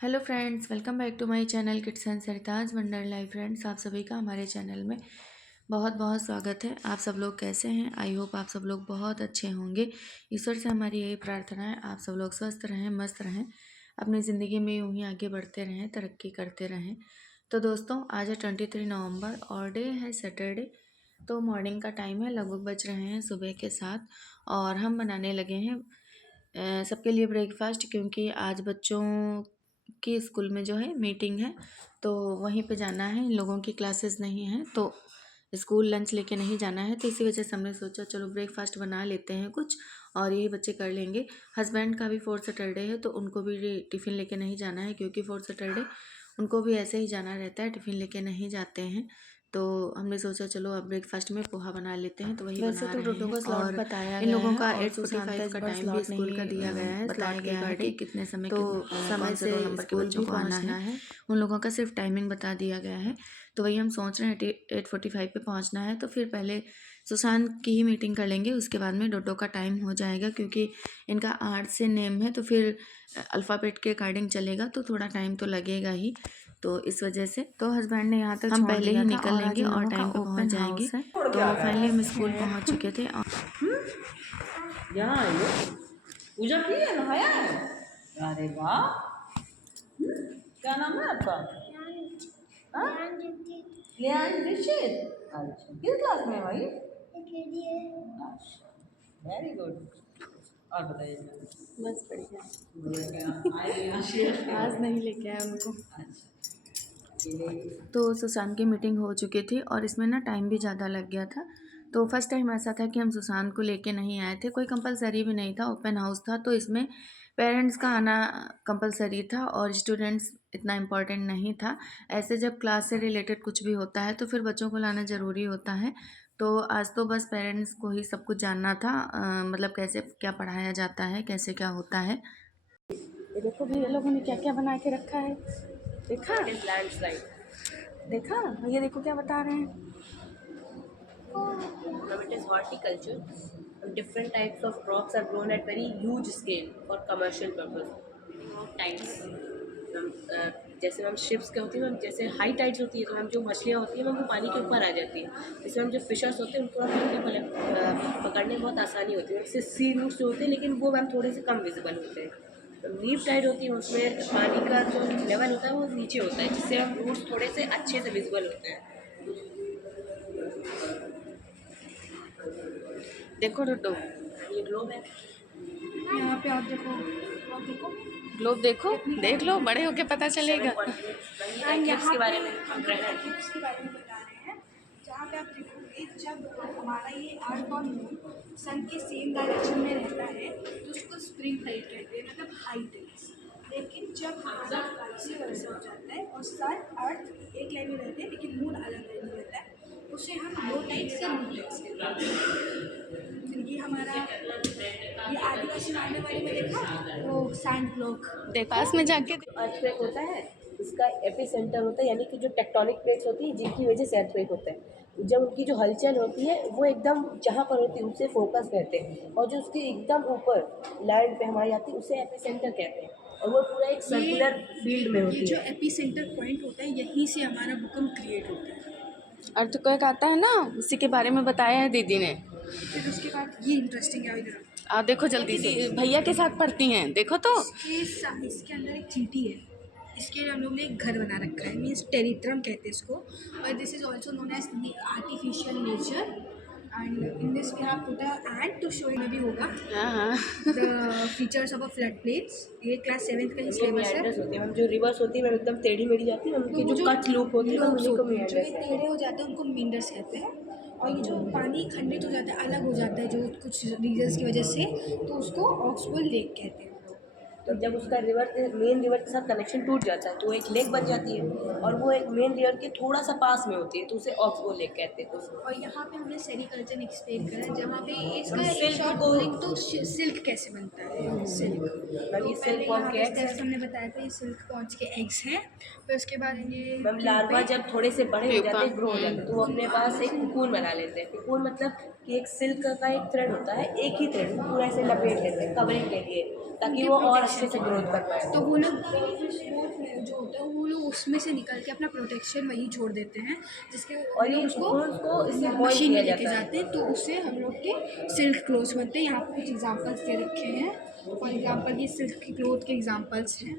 Hello friends, welcome back to my channel kids and Sarita's wonder life. Friends, आप सभी का हमारे चैनल में बहुत बहुत स्वागत है। आप सब लोग कैसे हैं? आई होप आप सब लोग बहुत अच्छे होंगे। ईश्वर से हमारी यही प्रार्थना है, आप सब लोग स्वस्थ रहें, मस्त रहें, अपनी ज़िंदगी में यूँ ही आगे बढ़ते रहें, तरक्की करते रहें। तो दोस्तों, आज है 23 नवंबर और डे है सैटरडे। तो मॉर्निंग का टाइम है, लगभग बज रहे हैं सुबह के 7 और हम बनाने लगे हैं सबके लिए ब्रेकफास्ट, क्योंकि आज बच्चों की स्कूल में जो है मीटिंग है, तो वहीं पे जाना है। इन लोगों की क्लासेस नहीं हैं, तो स्कूल लंच लेके नहीं जाना है, तो इसी वजह से हमने सोचा चलो ब्रेकफास्ट बना लेते हैं कुछ, और यही बच्चे कर लेंगे। हस्बैंड का भी 4th सैटरडे है, तो उनको भी टिफ़िन लेके नहीं जाना है, क्योंकि 4th सैटरडे उनको भी ऐसे ही जाना रहता है, टिफ़िन लेके नहीं जाते हैं। तो हमने सोचा चलो अब ब्रेकफास्ट में पोहा बना लेते हैं, तो वही वैसे बना तो रहे टोटो हैं। का स्लॉट और बताया इन गया लोगों है का और 8:45 का टाइम भी स्कूल का दिया गया है, बताया स्लॉट गया है कि कि कितने समय तो के समय कौन से से रोल नंबर के स्कूल बच्चों भी को आना पहुंचना है। है। उन लोगों का सिर्फ टाइमिंग बता दिया गया है, तो वही हम सोच रहे हैं 8:45 पे पहुंचना है। तो फिर पहले सुशांत की ही मीटिंग कर लेंगे, उसके बाद में डोडो का टाइम हो जाएगा, क्योंकि इनका आर्ट से नेम है, तो फिर अल्फ़ाबेट के अकॉर्डिंग चलेगा, तो थोड़ा टाइम तो लगेगा ही। तो इस वजह से तो हस्बैंड ने यहाँ तक हम पहले ही निकल लेंगे और टाइम पे पहुँच जाएंगे। तो फाइनली हम स्कूल पहुँच चुके थे। यहाँ आई हो? पूजा की है, नहाया है? अरे वाह। क्या नाम है आपका? लियान दीक्षित। अच्छा, किस क्लास में है भाई? Very good. और बताइए। बस बढ़िया। बढ़िया। आज नहीं लेके आए उनको। तो सुशांत की मीटिंग हो चुकी थी और इसमें ना टाइम भी ज़्यादा लग गया था। तो फर्स्ट टाइम ऐसा था कि हम सुशांत को लेके नहीं आए थे, कोई कंपलसरी भी नहीं था, ओपन हाउस था, तो इसमें पेरेंट्स का आना कंपलसरी था और स्टूडेंट्स इतना इम्पोर्टेंट नहीं था। ऐसे जब क्लास से रिलेटेड कुछ भी होता है तो फिर बच्चों को लाना ज़रूरी होता है। तो आज तो बस पेरेंट्स को ही सब कुछ जानना था, मतलब कैसे क्या पढ़ाया जाता है, कैसे क्या होता है। ये देखो भी, ये लोगों ने क्या क्या बना के रखा है। देखा लैंडस्लाइड। देखा, ये देखो क्या बता रहे हैं। Now it is horticulture. Different types of crops are grown at very huge scale for commercial purpose. Tides. जैसे हम शिप्स के होती हैं, हम जैसे हाई टाइड्स होती है तो हम जो मछलियाँ होती हैं वो पानी के ऊपर आ जाती हैं। इसमें हम जो फिशर्स होते हैं उनको हम पकड़ने में बहुत आसानी होती है। इससे सी रूट्स जो होते हैं लेकिन वो मैम थोड़े से कम विजिबल होते हैं। तो नीप टाइड होती है, उसमें पानी का जो लेवल होता है वो नीचे होता है, जिससे हम रूट्स थोड़े से अच्छे से विजिबल होते हैं। देखो टुटू, ये ग्लोब है। यहाँ पे आप देखो, आप देखो, ग्लोब देखो, देख लो, बड़े होके पता चलेगा। यहाँ के बारे में हम उसके बारे में बता रहे हैं। जहाँ पे आप देखोगे, जब हमारा ये अर्थ और मून सन के सेम डायरेक्शन में रहता है तो उसको स्प्रिंग टाइड कहते हैं, मतलब हाई टाइड्स। लेकिन जब हमारा वाइस वर्सा हो जाता है और सन अर्थ एक लाइन में रहते हैं लेकिन मून अलग लाइन में रहता है, उसे हम लो टाइड्स या लो टाइड्स कहते हैं। ये हमारा, ये आदिवासी मानने वाले में देखा वो सैंड ब्लॉक, पास में जाके अर्थक्वेक होता है, इसका एपी सेंटर होता है, यानी कि जो टेक्टोनिक प्लेट्स होती है जिनकी वजह से अर्थक्वेक होता है। जब उनकी जो हलचल होती है वो एकदम जहाँ पर होती है उससे फोकस करते हैं, और जो उसके एकदम ऊपर लैंड पे हमारी आती है उसे एपी सेंटर कहते हैं, और वो पूरा एक सर्कुलर फील्ड में होती जो है। एपी सेंटर पॉइंट होता है यहीं से हमारा भूकंप क्रिएट होता है। अर्थक्वेक आता है ना, उसी के बारे में बताया है दीदी ने। फिर उसके बाद ये इंटरेस्टिंग है, इधर आप देखो जल्दी से, भैया के साथ पढ़ती हैं, देखो तो। इसके अंदर एक चींटी है, इसके हम लोग ने एक घर बना रखा है, मीन्स टेरिट्रम कहते हैं इसको, और this is also known as artificial nature, and in this we have put a end to show में भी होगा हाँ। The features of a flood plates. ये क्लास 7th का ही सिलेबस है। मेंडर्स होती है मैम, जो रिवर्स होती है मैम एकदम टेढ़ी मेढ़ी जाती है, उनके जो कट लूप होते हैं उन्हीं को जो मेंडर्स ये कहते हैं। टेढ़े हो जाते हैं उनको मींडर्स कहते हैं, और ये जो पानी खंडित हो जाता है, अलग हो जाता है जो कुछ रीजन्स की वजह से, तो उसको ऑक्सबोल लेक कहते हैं। तो जब उसका मेन रिवर के साथ कनेक्शन टूट जाता है तो एक लेक बन जाती है, और वो एक मेन रिवर के थोड़ा सा पास में होती है, तो उसे ऑक्सबो लेक कहते हैं उसको। और यहाँ पे हमने सेरिकल्चर एक्सप्लेन करा है, जहाँ पे इसका सिल्क शॉर्ट को- बोलिंग तो सिल्क कैसे बनता है, सिल्क। मैम तो ये पहले सिल्क वॉर्म यहाँ के पे एग्स स्टेप्स हमने बताया था, ये सिल्क पॉन्च के एग्स हैं। फिर उसके बाद ये मैम लार्वा जब थोड़े से बड़े हो जाते हैं, ग्रो हो जाते हैं, तो वो अपने पास एक कुकून बना लेते हैं। कुकून मतलब कि एक सिल्क का एक थ्रेड होता है, एक ही थ्रेड पूरा ऐसे लपेट लेते हैं कवरिंग के लिए। ताकि उनके वो और protection अच्छे से ग्रोथ कर पाए। तो वो लोग जो होता है वो लोग उसमें से निकल के अपना प्रोटेक्शन वहीं छोड़ देते हैं, जिसके और हम ये लोग उसको उसको इससे बॉयल मशीन में किया लेके जाता है। जाते हैं, तो उससे हम लोग के सिल्क क्लोथ्स बनते हैं। यहाँ पे कुछ एग्जांपल्स दे रखे हैं। फॉर एग्जांपल ये सिल्क की क्लोथ के एग्जांपल्स हैं,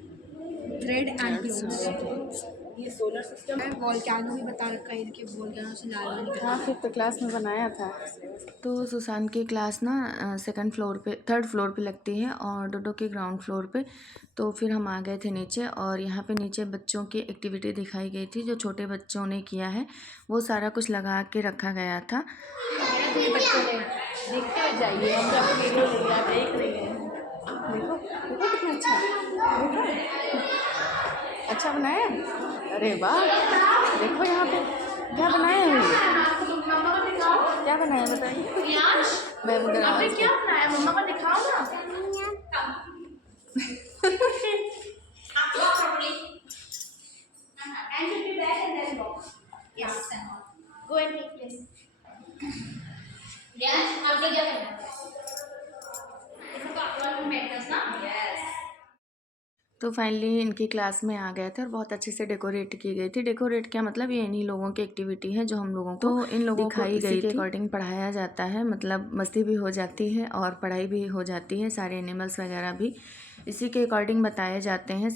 थ्रेड एंड क्लोथ्स। ये सोलर सिस्टम वॉल्केनो भी बता रखा है, इनके वॉल्केनो से लावा निकलता हाँ, है। फिर तो क्लास में बनाया था। तो सुसान की क्लास ना सेकंड फ्लोर पे, थर्ड फ्लोर पे लगती है और डोडो के ग्राउंड फ्लोर पे। तो फिर हम आ गए थे नीचे और यहाँ पे नीचे बच्चों की एक्टिविटी दिखाई गई थी जो छोटे बच्चों ने किया है, वो सारा कुछ लगा के रखा गया था। बच्चों ने देखते हुए जाइए, हम जब वीडियो लेंगे आप देख रहे हैं। देखो देखो कितना अच्छा है, देखो अच्छा बनाया। अरे वाह, देखो यहाँ पे क्या बनाया है, क्या बनाया बताइए। मैं क्या बनाया मम्मा को दिखाओ ना। And you do that and then walk. Yes. Go and take place. Yes. आपने क्या करना है? इसको तो आपको मैटर्स ना? Yes. तो फाइनली इनकी क्लास में आ गए थे और बहुत अच्छे से डेकोरेट की गई थी। डेकोरेट क्या मतलब, ये इन्हीं लोगों की एक्टिविटी है जो हम लोगों को तो इन लोगों दिखाई गई के अकॉर्डिंग पढ़ाया जाता है। मतलब मस्ती भी हो जाती है और पढ़ाई भी हो जाती है, सारे एनिमल्स वगैरह भी इसी के अकॉर्डिंग बताए जाते हैं।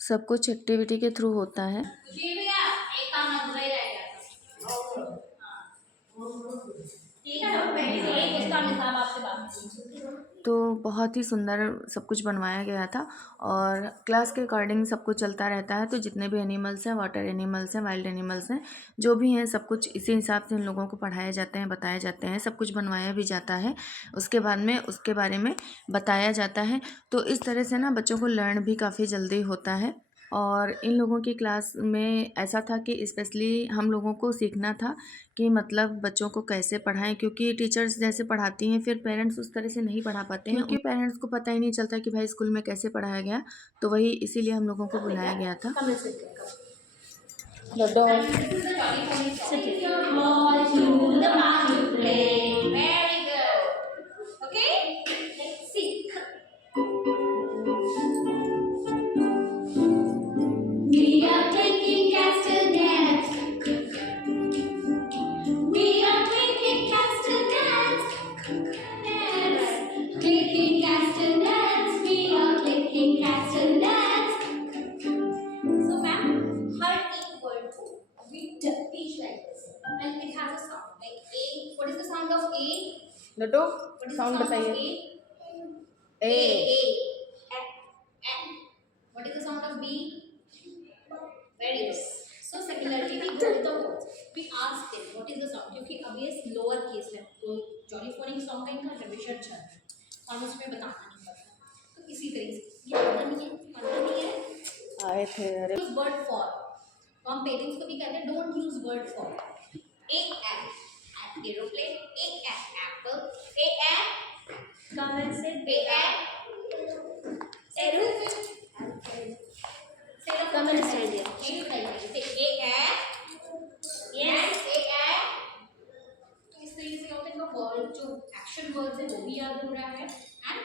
सब कुछ एक्टिविटी के थ्रू होता है। एक काम अधूरा ही रह गया। ठीक है ना, एक उसका हिसाब आपसे बात। तो बहुत ही सुंदर सब कुछ बनवाया गया था और क्लास के अकॉर्डिंग सब कुछ चलता रहता है। तो जितने भी एनिमल्स हैं, वाटर एनिमल्स हैं, वाइल्ड एनिमल्स हैं, जो भी हैं, सब कुछ इसी हिसाब से इन लोगों को पढ़ाए जाते हैं, बताए जाते हैं, सब कुछ बनवाया भी जाता है। उसके बाद में उसके बारे में बताया जाता है। तो इस तरह से ना बच्चों को लर्न भी काफ़ी जल्दी होता है। और इन लोगों की क्लास में ऐसा था कि स्पेशली हम लोगों को सीखना था कि मतलब बच्चों को कैसे पढ़ाएं, क्योंकि टीचर्स जैसे पढ़ाती हैं फिर पेरेंट्स उस तरह से नहीं पढ़ा पाते हैं, क्योंकि पेरेंट्स को पता ही नहीं चलता कि भाई स्कूल में कैसे पढ़ाया गया। तो वही इसीलिए हम लोगों को बुलाया गया था। लड्डू साउंड बताइए। ए। What is the sound of B? Very good. So similarly we go to the words. We ask them what is the sound, क्योंकि अब ये lower case है, तो जॉलीफोनिक सॉन्ग का इनका रिविजन चल रहा है और उसमें बताना नहीं पड़ता। तो इसी तरीके से ये पता नहीं है आए थे। अरे use word for, तो हम पेरेंट्स को भी कहते हैं don't use word for. A at aeroplane, A at apple, A at come and sit, A at Seru. Come and stand here. Say A at, yes, A at. तो इस तरीके से होता है इनका वर्ड जो एक्शन वर्ड्स है वो भी याद हो रहा है एंड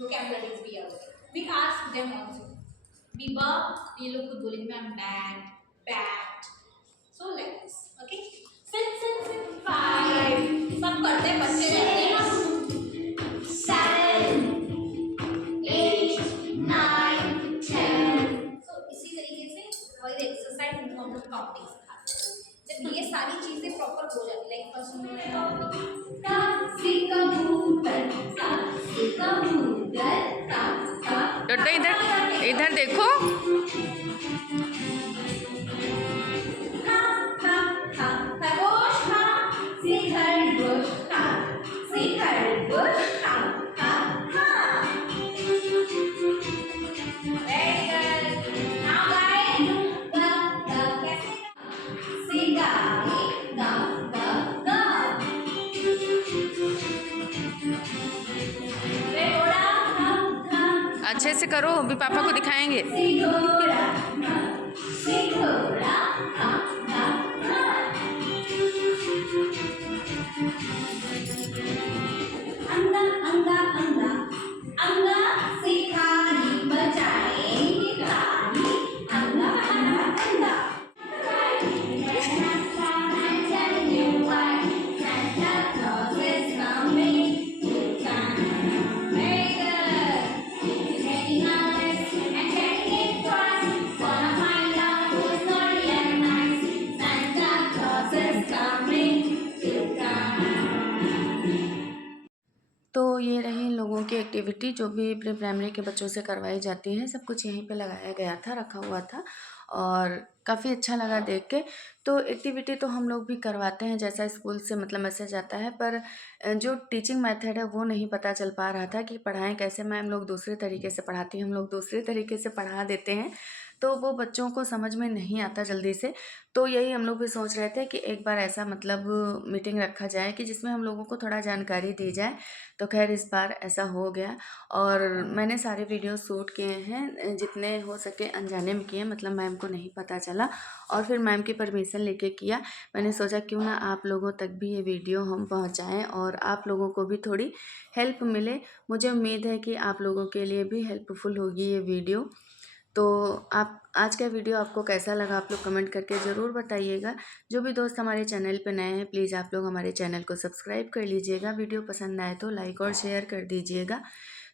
वोकैबुलरीज भी याद हो रहा है। We ask them also. Biba, ये लोग खुद बोलेंगे ma'am bat, bat. So like this, okay? Sit. 5. सब करते हैं बच्चे रहते हैं ना. 7, 8, 9, 10. So इसी तरीके से और एक्सरसाइज इनको हम लोग काउंटिंग सिखाते हैं। जब ये सारी चीजें प्रॉपर हो जाती, लाइक फर्स्ट में काउंटिंग का लड्डू इधर देखो। अच्छे से करो, अभी पापा को दिखाएंगे। अंगा एक्टिविटी जो भी प्री प्राइमरी के बच्चों से करवाई जाती है सब कुछ यहीं पे लगाया गया था, रखा हुआ था और काफ़ी अच्छा लगा देख के। तो एक्टिविटी तो हम लोग भी करवाते हैं जैसा स्कूल से मतलब मैसेज आता है, पर जो टीचिंग मेथड है वो नहीं पता चल पा रहा था कि पढ़ाएं कैसे। मैम लोग दूसरे तरीके से पढ़ाती हैं, हम लोग दूसरे तरीके से पढ़ा देते हैं, तो वो बच्चों को समझ में नहीं आता जल्दी से। तो यही हम लोग भी सोच रहे थे कि एक बार ऐसा मतलब मीटिंग रखा जाए कि जिसमें हम लोगों को थोड़ा जानकारी दी जाए। तो खैर इस बार ऐसा हो गया और मैंने सारे वीडियो शूट किए हैं, जितने हो सके अनजाने में किए, मतलब मैम को नहीं पता चला और फिर मैम की परमिशन लेके किया। मैंने सोचा क्यों ना आप लोगों तक भी ये वीडियो हम पहुंचाएं और आप लोगों को भी थोड़ी हेल्प मिले। मुझे उम्मीद है कि आप लोगों के लिए भी हेल्पफुल होगी ये वीडियो। तो आप आज का वीडियो आपको कैसा लगा आप लोग कमेंट करके ज़रूर बताइएगा। जो भी दोस्त हमारे चैनल पे नए हैं प्लीज़ आप लोग हमारे चैनल को सब्सक्राइब कर लीजिएगा। वीडियो पसंद आए तो लाइक और शेयर कर दीजिएगा।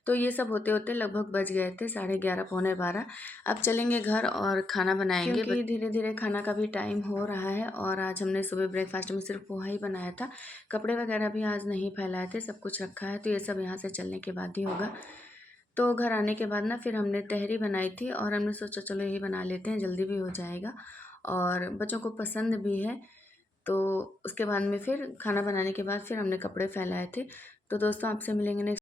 तो ये सब होते होते लगभग बज गए थे 11:30 पौने 12। अब चलेंगे घर और खाना बनाएंगे क्योंकि धीरे धीरे खाना का भी टाइम हो रहा है। और आज हमने सुबह ब्रेकफास्ट में सिर्फ पोहा ही बनाया था, कपड़े वगैरह भी आज नहीं फैलाए थे, सब कुछ रखा है। तो ये सब यहाँ से चलने के बाद ही होगा। तो घर आने के बाद ना फिर हमने तहरी बनाई थी और हमने सोचा चलो यही बना लेते हैं, जल्दी भी हो जाएगा और बच्चों को पसंद भी है। तो उसके बाद में फिर खाना बनाने के बाद फिर हमने कपड़े फैलाए थे। तो दोस्तों आपसे मिलेंगे नेक्स्ट